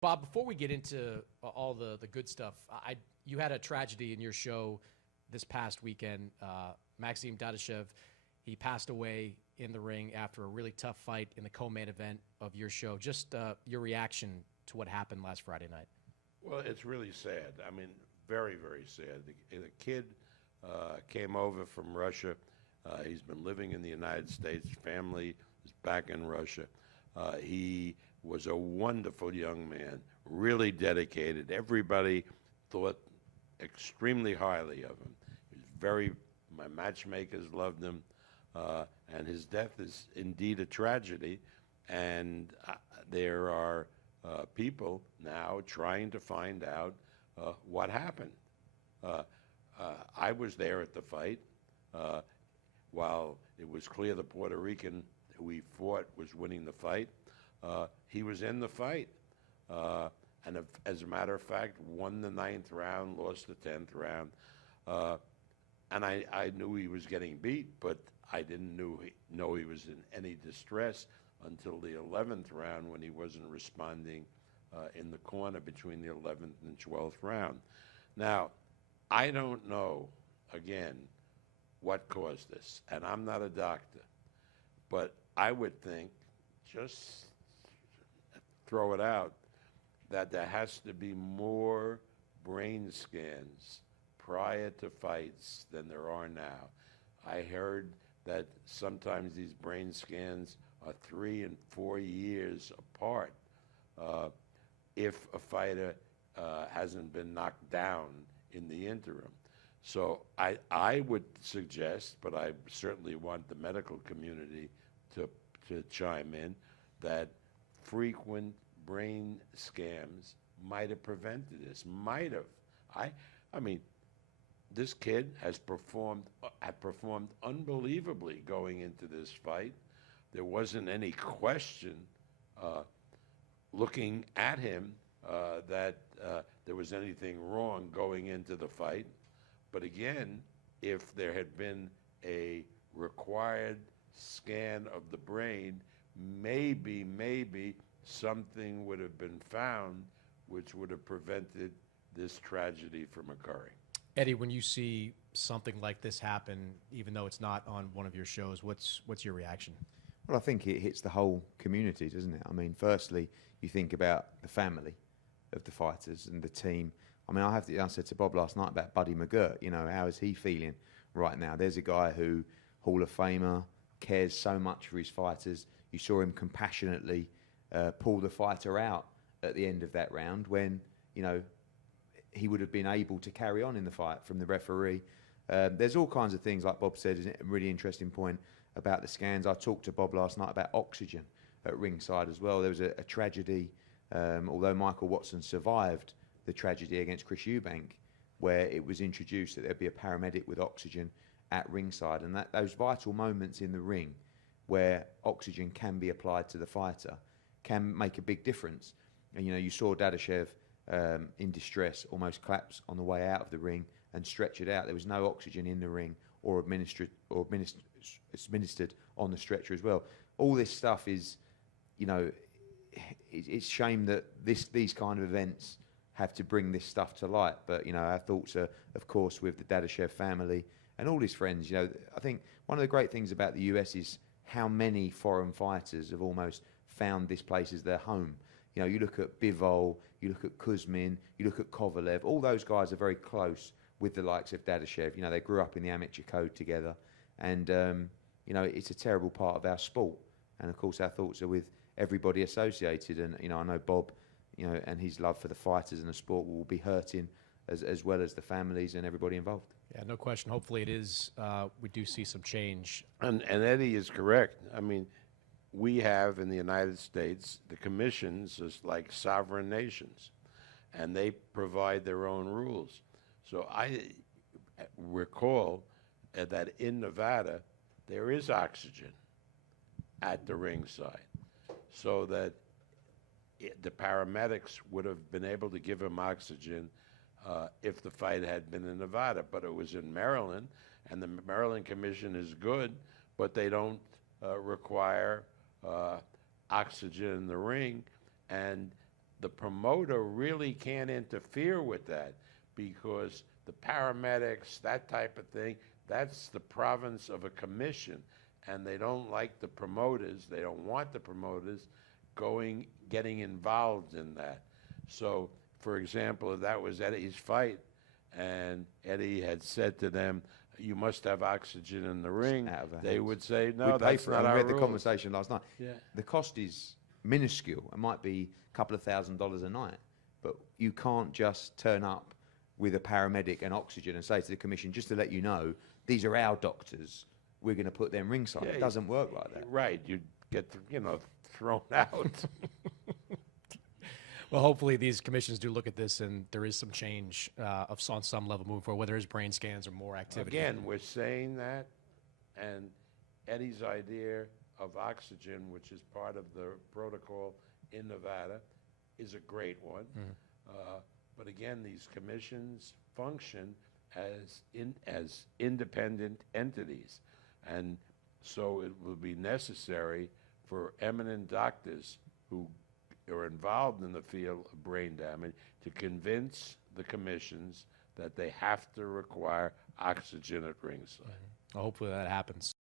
Bob, before we get into all the good stuff, you had a tragedy in your show this past weekend. Maxim Dadashev, he passed away in the ring after a really tough fight in the co-main event of your show. Just your reaction to what happened last Friday night. Well, it's really sad. I mean, very, very sad. The kid came over from Russia. He's been living in the United States. Family is back in Russia. He was a wonderful young man, really dedicated. Everybody thought extremely highly of him. My matchmakers loved him, and his death is indeed a tragedy. And there are people now trying to find out what happened. I was there at the fight. While it was clear the Puerto Rican who he fought was winning the fight, he was in the fight. And as a matter of fact, won the 9th round, lost the 10th round. And I knew he was getting beat, but I didn't know he was in any distress until the 11th round when he wasn't responding in the corner between the 11th and 12th round. Now, I don't know, again, what caused this, and I'm not a doctor, but I would think, just throw it out, that there has to be more brain scans prior to fights than there are now. I heard that sometimes these brain scans are 3 and 4 years apart if a fighter hasn't been knocked down in the interim. So I would suggest, but I certainly want the medical community to chime in, that frequent brain scans might have prevented this. Might have. I mean, this kid had performed unbelievably going into this fight. There wasn't any question looking at him that there was anything wrong going into the fight. But again, if there had been a required scan of the brain, maybe something would have been found which would have prevented this tragedy from occurring. Eddie, when you see something like this happen, even though it's not on one of your shows, what's your reaction? Well, I think it hits the whole community, doesn't it? I mean, firstly, you think about the family of the fighters and the team. I mean, I said to Bob last night about Buddy McGirt, how is he feeling right now? There's a guy who, Hall of Famer, cares so much for his fighters. You saw him compassionately pull the fighter out at the end of that round when, he would have been able to carry on in the fight from the referee. There's all kinds of things, like Bob said, is a really interesting point about the scans. I talked to Bob last night about oxygen at ringside as well. There was a tragedy, although Michael Watson survived the tragedy against Chris Eubank, where it was introduced that there'd be a paramedic with oxygen at ringside, and that those vital moments in the ring where oxygen can be applied to the fighter can make a big difference. And you saw Dadashev in distress almost collapse on the way out of the ring and stretch it out. There was no oxygen in the ring or administered on the stretcher as well. All this stuff is, it's a shame that these kind of events have to bring this stuff to light. But, our thoughts are, of course, with the Dadashev family and all his friends. I think one of the great things about the US is how many foreign fighters have almost found this place as their home. You look at Bivol, you look at Kuzmin, you look at Kovalev. All those guys are very close with the likes of Dadashev. They grew up in the amateur code together. And, it's a terrible part of our sport. And, of course, our thoughts are with everybody associated. And, I know Bob, and his love for the fighters and the sport will be hurting as well as the families and everybody involved. Yeah, no question. Hopefully it is. We do see some change. And Eddie is correct. I mean, we have in the United States the commissions as like sovereign nations, and they provide their own rules. So I recall that in Nevada there is oxygen at the ringside, so that the paramedics would have been able to give him oxygen if the fight had been in Nevada. But it was in Maryland, and the Maryland Commission is good, but they don't require oxygen in the ring. And the promoter really can't interfere with that because the paramedics, that type of thing, that's the province of a commission, and they don't like the promoters, they don't want the promoters getting involved in that. So, for example, if that was Eddie's fight, and Eddie had said to them, "You must have oxygen in the ring," Out of our they hands. would say, We "No, pay that's for it. not And our we had the rules." conversation last night. Yeah. The cost is minuscule. It might be a couple of $1,000s a night, but you can't just turn up with a paramedic and oxygen and say to the commission, just to let you know, these are our doctors. We're going to put them ringside. Yeah, It doesn't work like that. Right, you'd get, thrown out. Well, hopefully these commissions do look at this and there is some change on some level moving forward, whether it's brain scans or more activity. Again, we're saying that, and Eddie's idea of oxygen, which is part of the protocol in Nevada, is a great one. But again, these commissions function as independent entities, and so it will be necessary for eminent doctors who are involved in the field of brain damage to convince the commissions that they have to require oxygen at ringside. Well, hopefully that happens.